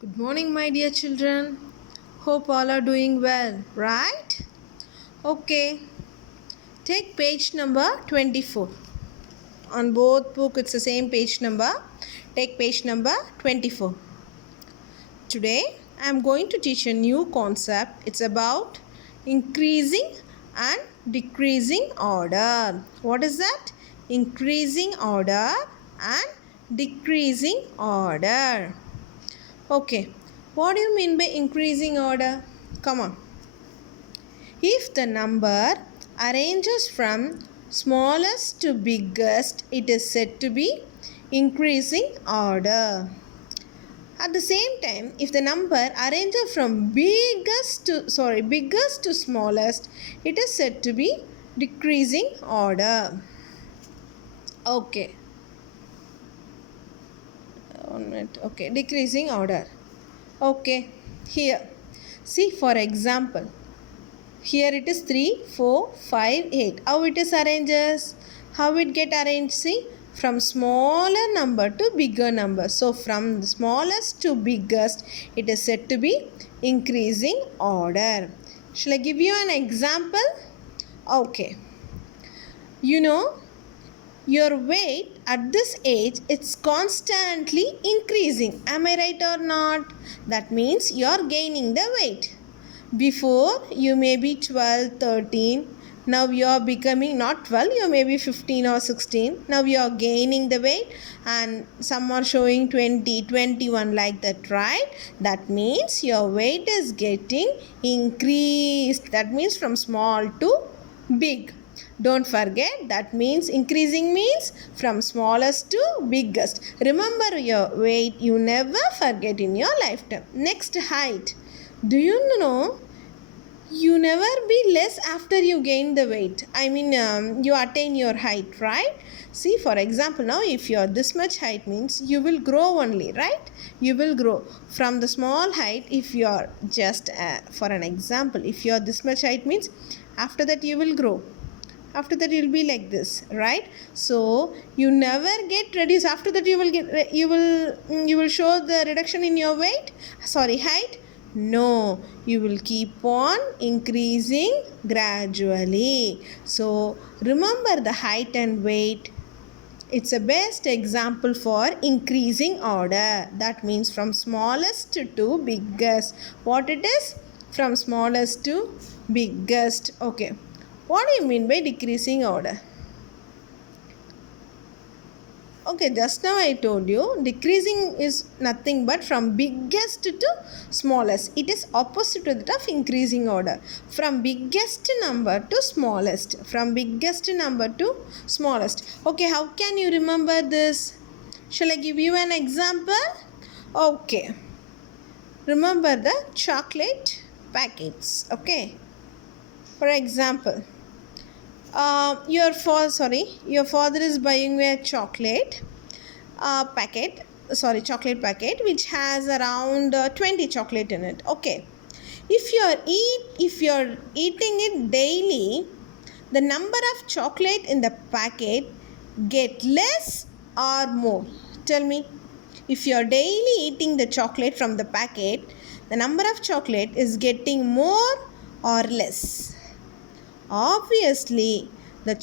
Good morning, my dear children. Hope all are doing well, right? Okay, take page number 24. On both book, it's the same page number. Take page number 24. Today, I am going to teach a new concept. It's about increasing and decreasing order. What is that? Increasing order and decreasing order. Okay, what do you mean by increasing order? Come on. If the number arranges from smallest to biggest, it is said to be increasing order. At the same time, if the number arranges from biggest to smallest, it is said to be decreasing order. Okay. Okay, decreasing order. Okay, here. See, for example, here it is 3, 4, 5, 8. How it is arranged? How it get arranged? See, from smaller number to bigger number. So, from the smallest to biggest, it is said to be increasing order. Shall I give you an example? Okay. You know, your weight at this age, it's constantly increasing. Am I right or not? That means you're gaining the weight. Before you may be 12, 13. Now you are becoming not 12, you may be 15 or 16. Now you are gaining the weight and some are showing 20, 21 like that, right? That means your weight is getting increased. That means from small to big. Don't forget, that means increasing means from smallest to biggest. Remember your weight, you never forget in your lifetime. Next, height. Do you know you never be less after you gain the weight? You attain your height, right? See, for example, now if you're this much height means you will grow only, right? You will grow from the small height. If you're just for an example, if you're this much height means after that you will grow. After that you'll be like this, right? So you never get reduced. After that you will show the reduction in your weight, height. No, you will keep on increasing gradually. So remember the height and weight, it's a best example for increasing order. That means from smallest to biggest. What it is? From smallest to biggest. Okay. What do you mean by decreasing order? Okay, just now I told you decreasing is nothing but from biggest to smallest. It is opposite to that of increasing order. From biggest number to smallest. From biggest number to smallest. Okay, how can you remember this? Shall I give you an example? Okay. Remember the chocolate packets. Okay. For example, your father is buying a chocolate chocolate packet which has around 20 chocolate in it. Okay, if you're eating it daily, the number of chocolate in the packet get less or more? Tell me. If you're daily eating the chocolate from the packet, the number of chocolate is getting more or less? Obviously, the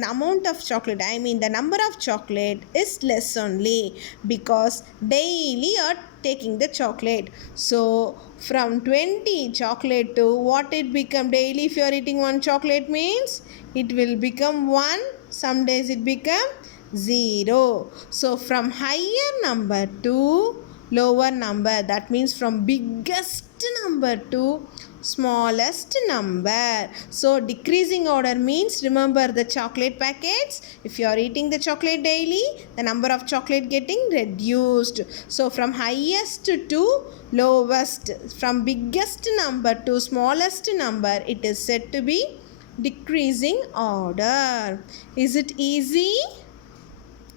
number of chocolate is less only, because daily you are taking the chocolate. So, from 20 chocolate to what it become daily, if you are eating one chocolate means it will become 1. Some days it become 0. So, from higher number to lower number, that means from biggest number to smallest number. So decreasing order means, remember the chocolate packets. If you are eating the chocolate daily, the number of chocolate getting reduced. So from highest to lowest, from biggest number to smallest number, it is said to be decreasing order. Is it easy?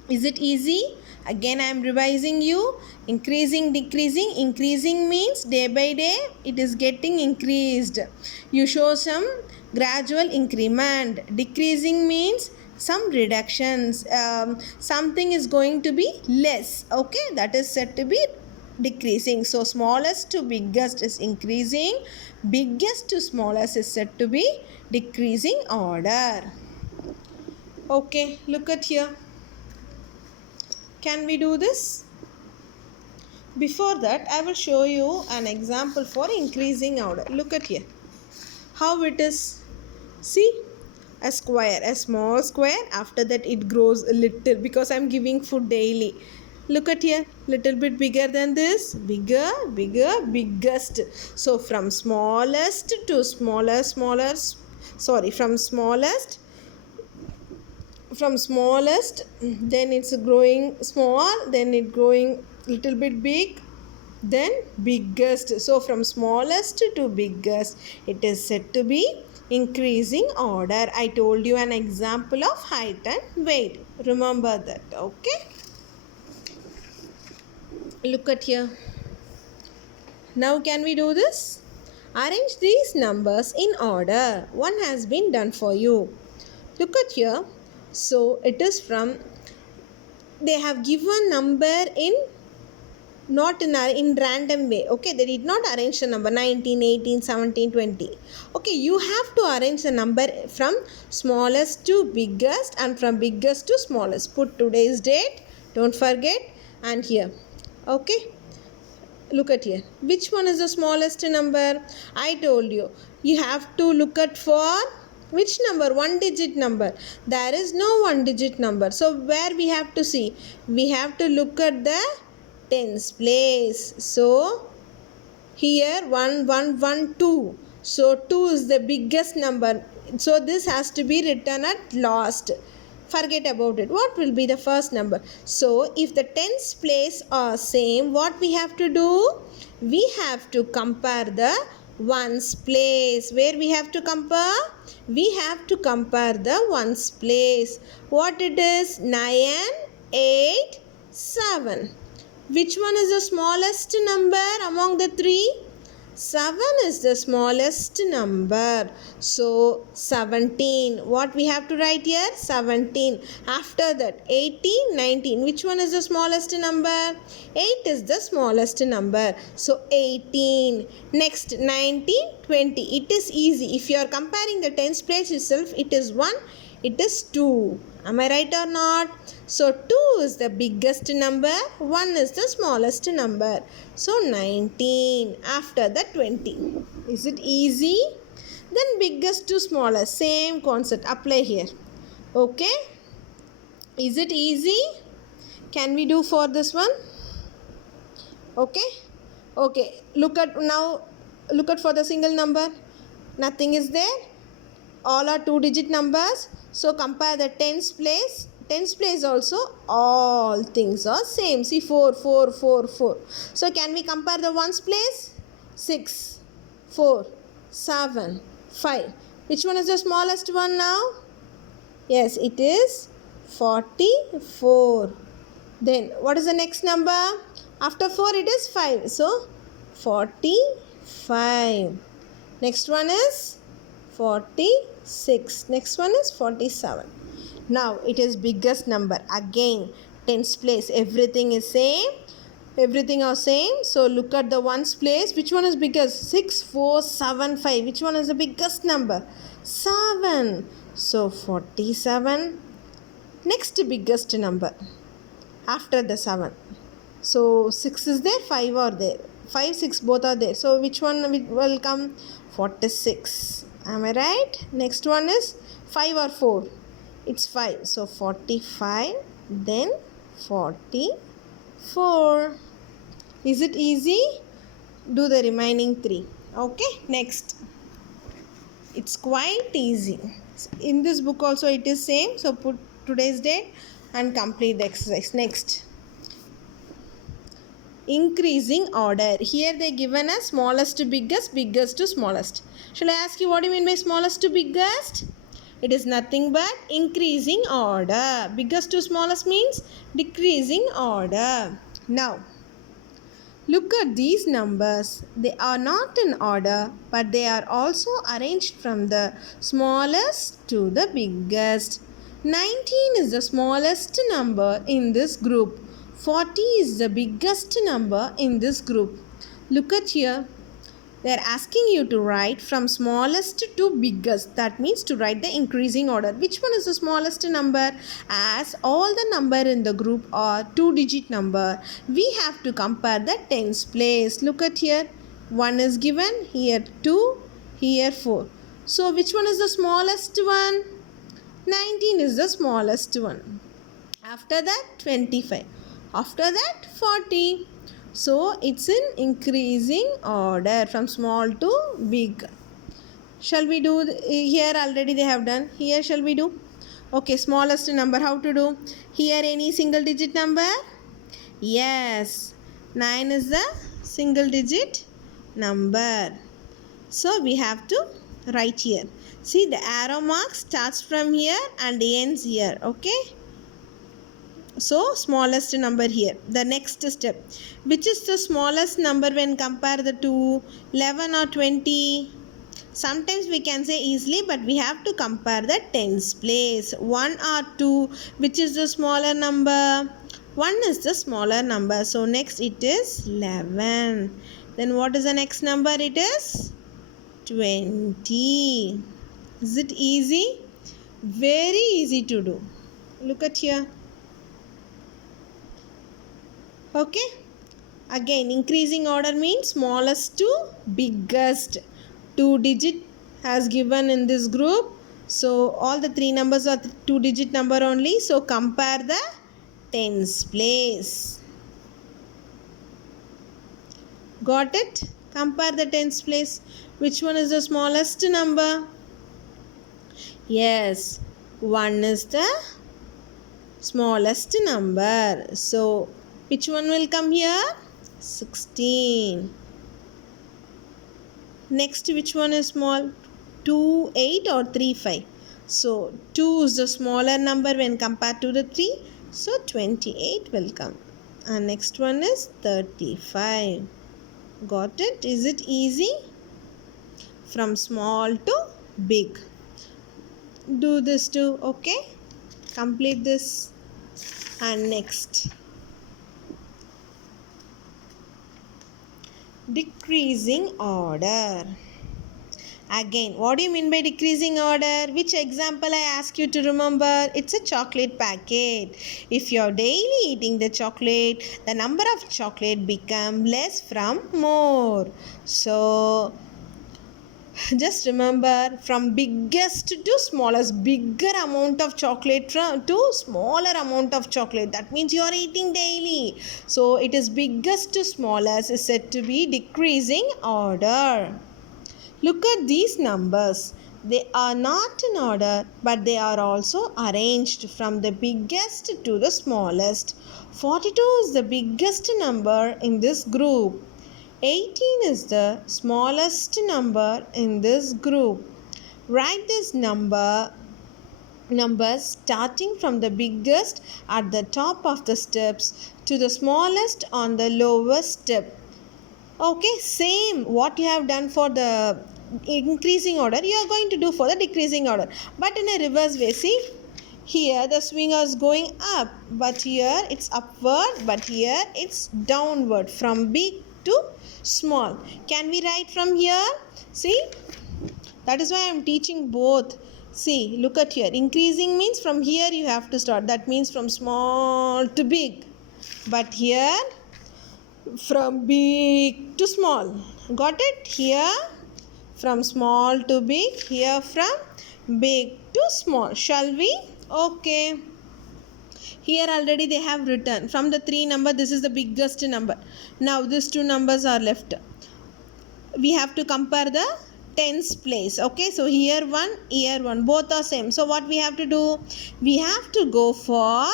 Is it easy? Again I am revising you. Increasing, decreasing. Increasing means day by day it is getting increased. You show some gradual increment. Decreasing means some reductions. Something is going to be less. Okay, that is said to be decreasing. So smallest to biggest is increasing, biggest to smallest is said to be decreasing order. Okay, look at here. Can we do this? Before that, I will show you an example for increasing order. Look at here. How it is. See, a square, a small square. After that, it grows a little because I am giving food daily. Look at here, little bit bigger than this, bigger, bigger, biggest. So from smallest to from smallest, then it's growing small, then it growing little bit big, then biggest. So from smallest to biggest, it is said to be increasing order. I told you an example of height and weight. Remember that. Okay, look at here. Now can we do this? Arrange these numbers in order. One has been done for you. Look at here. So it is from, they have given number in not in random way. Okay, they did not arrange the number 19, 18, 17, 20. Okay, you have to arrange the number from smallest to biggest and from biggest to smallest. Put today's date, don't forget, and here. Okay, look at here. Which one is the smallest number? I told you, you have to look at for which number? One digit number. There is no one digit number. So where we have to see? We have to look at the tens place. So here 1, 1, 1, 2. So 2 is the biggest number. So this has to be written at last. Forget about it. What will be the first number? So if the tens place are same, what we have to do? We have to compare the ones place. Where we have to compare? We have to compare the ones place. What it is? 9, 8, 7. Which one is the smallest number among the three? 7 is the smallest number. So 17. What we have to write here? 17. After that 18, 19. Which one is the smallest number? 8 is the smallest number. So 18. Next 19, 20. It is easy. If you are comparing the tens place itself, it is 1, it is 2. Am I right or not? So 2 is the biggest number, 1 is the smallest number. So 19. After that 20. Is it easy? Then biggest to smallest, same concept, apply here. Okay? Is it easy? Can we do for this one? Okay? Okay. Look at for the single number. Nothing is there. All are 2-digit numbers. So compare the tens place. Tens place also all things are same. See 4, 4, 4, 4. So can we compare the ones place? 6, 4, 7, 5. Which one is the smallest one now? Yes, it is 44. Then what is the next number? After 4 it is 5. So 45. Next one is 46. Next one is 47. Now it is biggest number. Again tens place. Everything is same. Everything are same. So look at the ones place. Which one is biggest? 6, 4, 7, 5. Which one is the biggest number? 7. So 47. Next biggest number after the 7. So 6 is there, 5 are there. 5, 6 both are there. So which one will come? 46. Am I right? Next one is 5 or 4. It's 5. So 45. Then 44. Is it easy? Do the remaining 3. Okay. Next. It's quite easy. In this book also it is same. So put today's date and complete the exercise. Next. Increasing order. Here they given as smallest to biggest, biggest to smallest. Shall I ask you what do you mean by smallest to biggest? It is nothing but increasing order. Biggest to smallest means decreasing order. Now, look at these numbers. They are not in order, but they are also arranged from the smallest to the biggest. 19 is the smallest number in this group. 40 is the biggest number in this group. Look at here. They are asking you to write from smallest to biggest. That means to write the increasing order. Which one is the smallest number? As all the number in the group are two-digit number, we have to compare the tens place. Look at here. 1 is given, here 2, here 4. So which one is the smallest one? 19 is the smallest one. After that 25. After that 40. So it's in increasing order from small to big. Shall we do here? Already they have done. Here shall we do? Okay, smallest number, how to do? Here any single digit number? Yes, 9 is the single digit number. So we have to write here. See, the arrow mark starts from here and ends here. Okay. So smallest number here. The next step. Which is the smallest number when compared the two? 11 or 20? Sometimes we can say easily, but we have to compare the tens place. 1 or 2. Which is the smaller number? 1 is the smaller number. So next it is 11. Then what is the next number? It is 20. Is it easy? Very easy to do. Look at here. Okay. Again, increasing order means smallest to biggest. Two digit has given in this group. So all the three numbers are two digit number only. So compare the tens place. Got it? Compare the tens place. Which one is the smallest number? Yes, 1 is the smallest number. So which one will come here? 16. Next, which one is small? 2, 8 or 3, 5? So 2 is the smaller number when compared to the 3. So 28 will come. And next one is 35. Got it? Is it easy? From small to big. Do this too, okay? Complete this. And next. Decreasing order. Again, what do you mean by decreasing order? Which example I ask you to remember? It's a chocolate packet. If you're daily eating the chocolate, the number of chocolate become less from more. So just remember, from biggest to smallest, bigger amount of chocolate to smaller amount of chocolate. That means you are eating daily. So it is biggest to smallest is said to be decreasing order. Look at these numbers. They are not in order, but they are also arranged from the biggest to the smallest. 42 is the biggest number in this group. 18 is the smallest number in this group. Write this numbers starting from the biggest at the top of the steps to the smallest on the lowest step. Okay, same what you have done for the increasing order, you are going to do for the decreasing order. But in a reverse way, see, here the swinger is going up, but here it's upward, but here it's downward from big to small. Can we write from here? See, that is why I am teaching both. See, look at here. Increasing means from here you have to start. That means from small to big. But here from big to small. Got it? Here from small to big. Here from big to small. Shall we? Okay. Here already they have written from the 3 number, this is the biggest number. Now these 2 numbers are left. We have to compare the tens place. Okay, so here 1, both are same. So what we have to do? We have to go for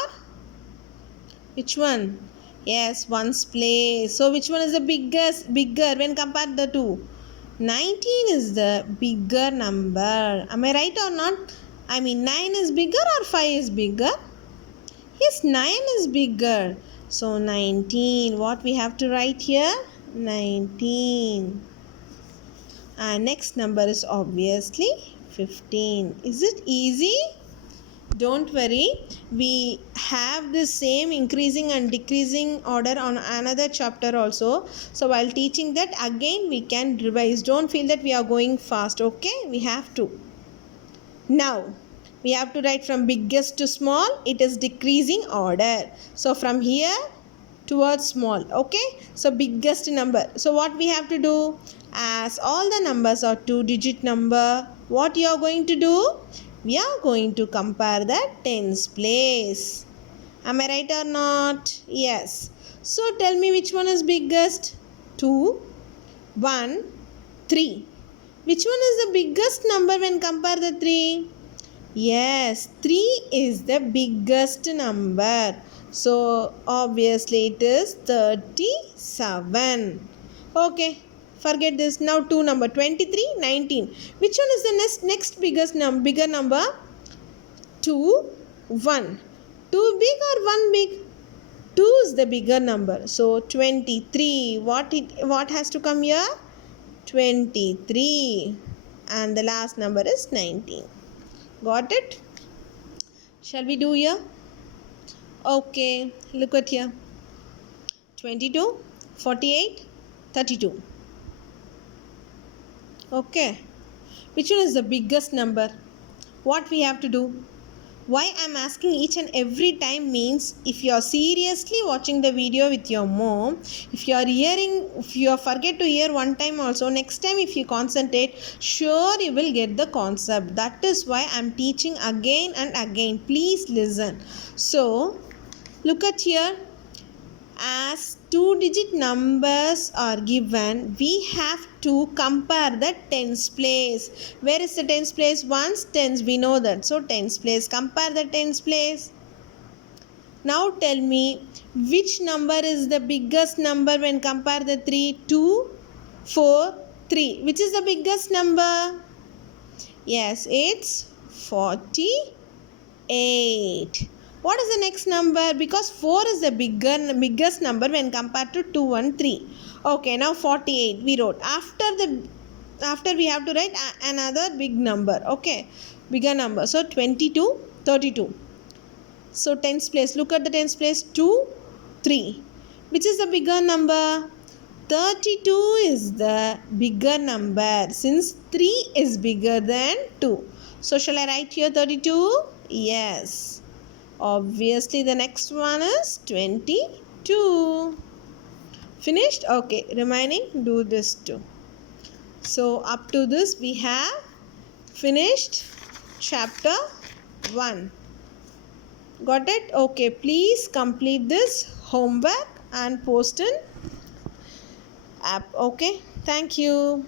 which one? Yes, ones place. So which one is the bigger when compared the two? 19 is the bigger number. Am I right or not? I mean 9 is bigger or 5 is bigger? Yes, 9 is bigger. So 19. What we have to write here? 19. And next number is obviously 15. Is it easy? Don't worry, we have the same increasing and decreasing order on another chapter also. So while teaching that, again we can revise. Don't feel that we are going fast, okay? We have to. Now we have to write from biggest to small. It is decreasing order. So from here towards small, okay? So biggest number. So what we have to do, as all the numbers are 2-digit number, what you are going to do, we are going to compare the tens place. Am I right or not? Yes. So tell me which one is biggest. 2, 1, 3. Which one is the biggest number when compare the 3? Yes, 3 is the biggest number. So obviously it is 37. Okay, forget this. Now 2 number 23, 19. Which one is the next bigger number? 2, 1. 2 big or 1 big? 2 is the bigger number. So 23. What has to come here? 23. And the last number is 19. Got it? Shall we do here? Okay, look at here. 22, 48, 32. Okay. Which one is the biggest number? What we have to do? Why I am asking each and every time means, if you are seriously watching the video with your mom, if you forget to hear one time also, next time if you concentrate, sure you will get the concept. That is why I am teaching again and again. Please listen. So look at here. As 2-digit numbers are given, we have to compare the tens place. Where is the tens place? Ones, tens, we know that. So tens place, compare the tens place. Now tell me, which number is the biggest number when compare the 3? 2, 4, 3. Which is the biggest number? Yes, it's 48. What is the next number? Because 4 is the biggest number when compared to 2 and 3. Okay, now 48 we wrote. After we have to write another big number. Okay, bigger number. So 22, 32. So tens place. Look at the tens place. 2, 3. Which is the bigger number? 32 is the bigger number since 3 is bigger than 2. So shall I write here 32? Yes. Obviously the next one is 22. Finished? Okay, remaining do this too. So up to this we have finished chapter 1. Got it? Okay, please complete this homework and post in app. Okay, thank you.